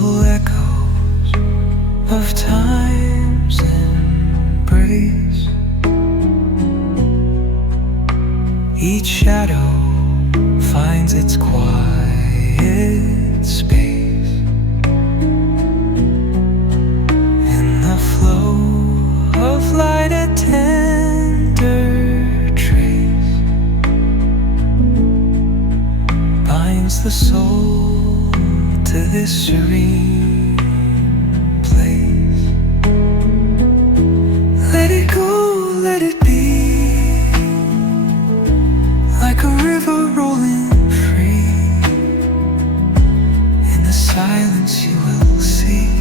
full echoes of time's embrace. Each shadow finds its quiet space in the flow of light, a tender trace binds the soul to this serene place. Let it go, let it be, like a river rolling free. In the silence you will see